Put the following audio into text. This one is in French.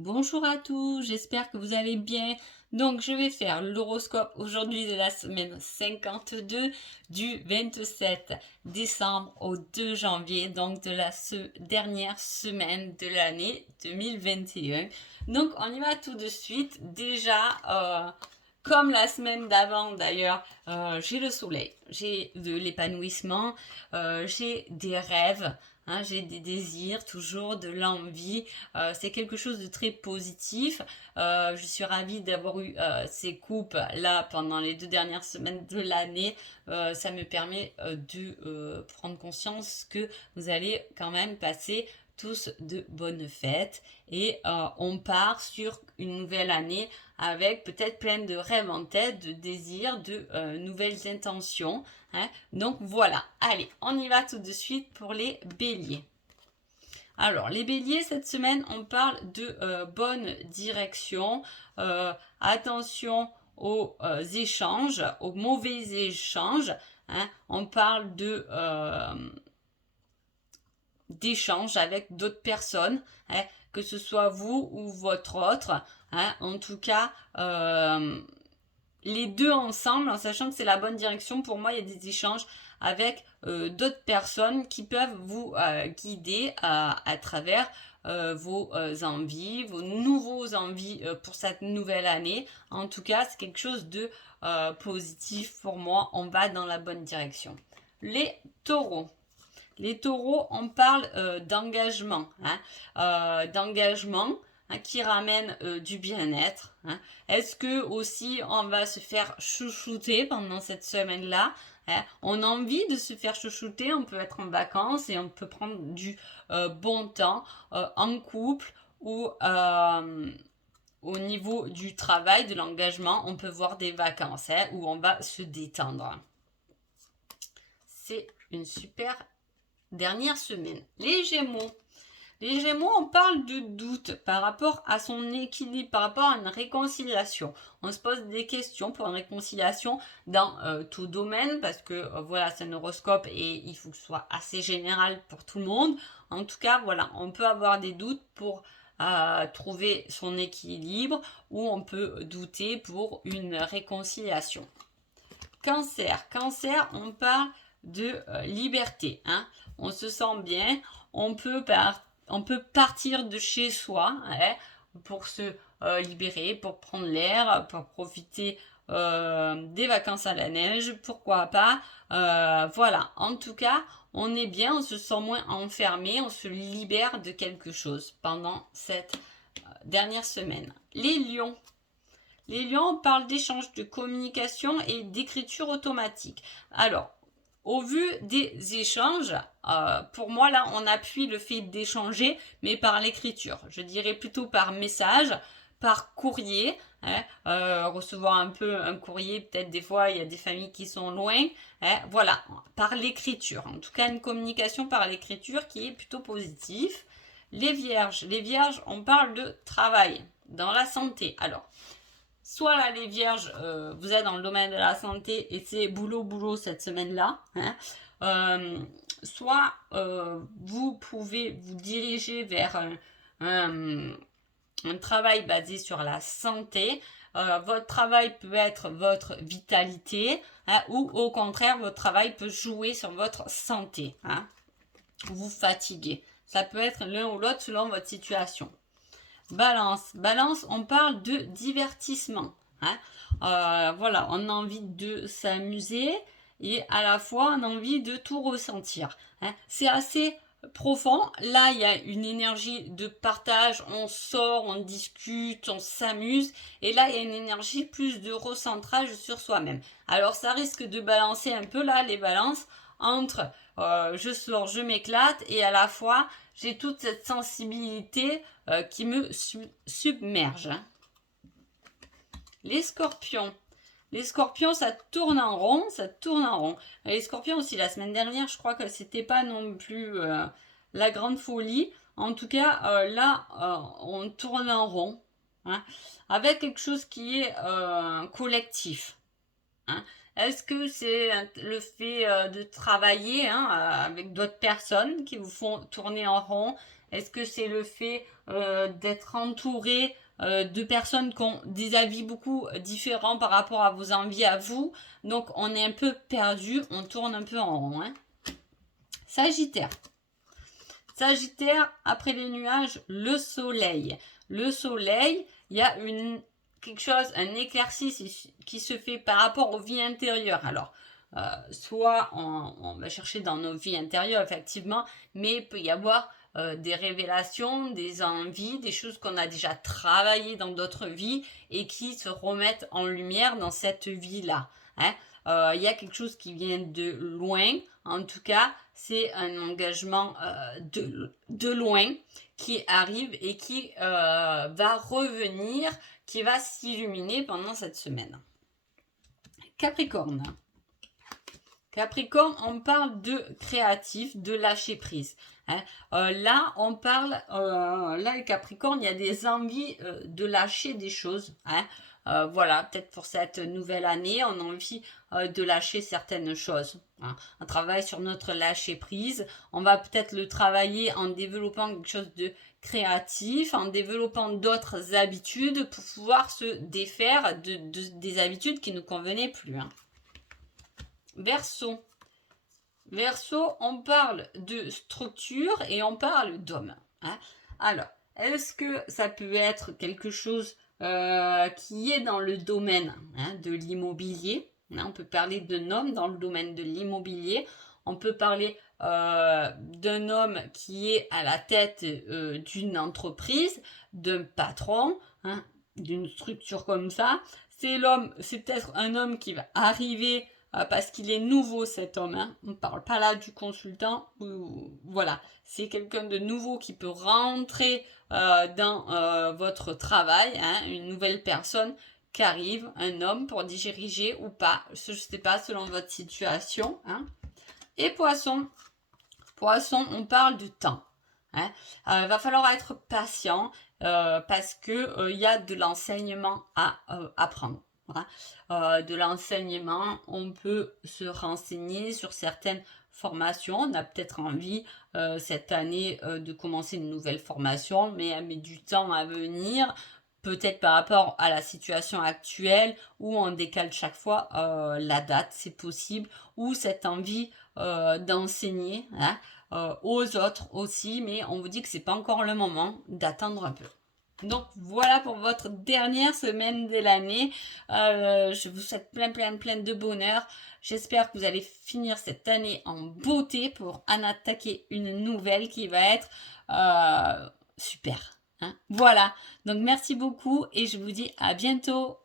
Bonjour à tous, j'espère que vous allez bien. Donc, je vais faire l'horoscope aujourd'hui de la semaine 52 du 27 décembre au 2 janvier, donc de la dernière semaine de l'année 2021. Donc, on y va tout de suite. Déjà, comme la semaine d'avant d'ailleurs, j'ai le soleil, j'ai de l'épanouissement, j'ai des rêves. Hein, j'ai des désirs, toujours de l'envie. C'est quelque chose de très positif. Je suis ravie d'avoir eu ces coupes là pendant les 2 dernières semaines de l'année. Ça me permet de prendre conscience que vous allez quand même passer tous de bonnes fêtes et on part sur une nouvelle année avec peut-être plein de rêves en tête, de désirs, de nouvelles intentions. Hein. Donc voilà, allez, on y va tout de suite pour les béliers. Alors, les béliers, cette semaine, on parle de bonne direction. Attention aux échanges, aux mauvais échanges. Hein. On parle d'échanges avec d'autres personnes, hein, que ce soit vous ou votre autre. Hein. En tout cas, les deux ensemble, en sachant que c'est la bonne direction, pour moi, il y a des échanges avec d'autres personnes qui peuvent vous guider à travers vos envies, vos nouveaux envies pour cette nouvelle année. En tout cas, c'est quelque chose de positif pour moi. On va dans la bonne direction. Les taureaux. Les taureaux, on parle d'engagement, hein, qui ramène du bien-être. Hein. Est-ce que aussi on va se faire chouchouter pendant cette semaine-là? Hein. On a envie de se faire chouchouter, on peut être en vacances et on peut prendre du bon temps en couple ou au niveau du travail, de l'engagement, on peut voir des vacances hein, où on va se détendre. C'est une super dernière semaine. Les Gémeaux. Les Gémeaux, on parle de doute par rapport à son équilibre, par rapport à une réconciliation. On se pose des questions pour une réconciliation dans tout domaine parce que voilà, c'est un horoscope et il faut que ce soit assez général pour tout le monde. En tout cas, voilà, on peut avoir des doutes pour trouver son équilibre ou on peut douter pour une réconciliation. Cancer. Cancer, on parle de liberté. Hein. On se sent bien, on peut partir de chez soi hein, pour se libérer, pour prendre l'air, pour profiter des vacances à la neige, pourquoi pas. Voilà, en tout cas, on est bien, on se sent moins enfermé, on se libère de quelque chose pendant cette dernière semaine. Les lions. Les lions parlent d'échange de communication et d'écriture automatique. Alors, au vu des échanges, pour moi là, on appuie le fait d'échanger, mais par l'écriture. Je dirais plutôt par message, par courrier. Hein, recevoir un peu un courrier, peut-être des fois il y a des familles qui sont loin. Hein, voilà, par l'écriture. En tout cas, une communication par l'écriture qui est plutôt positive. Les vierges, on parle de travail dans la santé. Alors, soit là les vierges, vous êtes dans le domaine de la santé et c'est boulot boulot cette semaine-là, hein, soit vous pouvez vous diriger vers un travail basé sur la santé. Votre travail peut être votre vitalité hein, ou au contraire votre travail peut jouer sur votre santé. Hein, vous fatiguez. Ça peut être l'un ou l'autre selon votre situation. Balance. Balance, on parle de divertissement. Hein. Voilà, on a envie de s'amuser et à la fois on a envie de tout ressentir. Hein. C'est assez profond. Là, il y a une énergie de partage. On sort, on discute, on s'amuse. Et là, il y a une énergie plus de recentrage sur soi-même. Alors, ça risque de balancer un peu là, les balances, entre je sors, je m'éclate et à la fois j'ai toute cette sensibilité qui me submerge. Hein. Les scorpions. Les scorpions, ça tourne en rond, ça tourne en rond. Et les scorpions aussi, la semaine dernière, je crois que c'était pas non plus la grande folie. En tout cas, là, on tourne en rond. Hein, avec quelque chose qui est collectif. Hein. Est-ce que c'est le fait de travailler hein, avec d'autres personnes qui vous font tourner en rond? Est-ce que c'est le fait d'être entouré de personnes qui ont des avis beaucoup différents par rapport à vos envies à vous? Donc on est un peu perdu, on tourne un peu en rond. Hein. Sagittaire. Sagittaire, après les nuages, le soleil. Le soleil, il y a quelque chose, un éclairci qui se fait par rapport aux vies intérieures. Alors, soit on va chercher dans nos vies intérieures, effectivement, mais il peut y avoir des révélations, des envies, des choses qu'on a déjà travaillées dans d'autres vies et qui se remettent en lumière dans cette vie-là. Hein. Il y a quelque chose qui vient de loin, en tout cas, c'est un engagement de loin qui arrive et qui va revenir, qui va s'illuminer pendant cette semaine. Capricorne. Capricorne, on parle de créatif, de lâcher prise. Hein. Là, on parle, là, les Capricornes, il y a des envies de lâcher des choses. Hein. Voilà, peut-être pour cette nouvelle année, on a envie de lâcher certaines choses. Hein. On travaille sur notre lâcher prise. On va peut-être le travailler en développant quelque chose de créatif, en développant d'autres habitudes pour pouvoir se défaire des habitudes qui ne nous convenaient plus. Hein. Verseau. Verseau, on parle de structure et on parle d'homme. Hein. Alors, est-ce que ça peut être quelque chose qui est dans le domaine de l'immobilier? On peut parler d'un homme dans le domaine de l'immobilier. On peut parler d'un homme qui est à la tête d'une entreprise, d'un patron, d'une structure comme ça. C'est peut-être un homme qui va arriver parce qu'il est nouveau cet homme. Hein. On ne parle pas là du consultant. Voilà, c'est quelqu'un de nouveau qui peut rentrer dans votre travail, hein, une nouvelle personne qui arrive, un homme pour diriger ou pas, je ne sais pas, selon votre situation. Hein. Et poisson. Poisson, on parle de temps. Hein. Va falloir être patient parce que y a de l'enseignement à apprendre. De l'enseignement, on peut se renseigner sur certaines formations. On a peut-être envie cette année de commencer une nouvelle formation, mais elle met du temps à venir, peut-être par rapport à la situation actuelle, où on décale chaque fois la date, c'est possible, ou cette envie d'enseigner aux autres aussi, mais on vous dit que c'est pas encore le moment, d'attendre un peu. Donc voilà pour votre dernière semaine de l'année. Je vous souhaite plein de bonheur. J'espère que vous allez finir cette année en beauté pour en attaquer une nouvelle qui va être super. Hein. Voilà. Donc merci beaucoup et je vous dis à bientôt.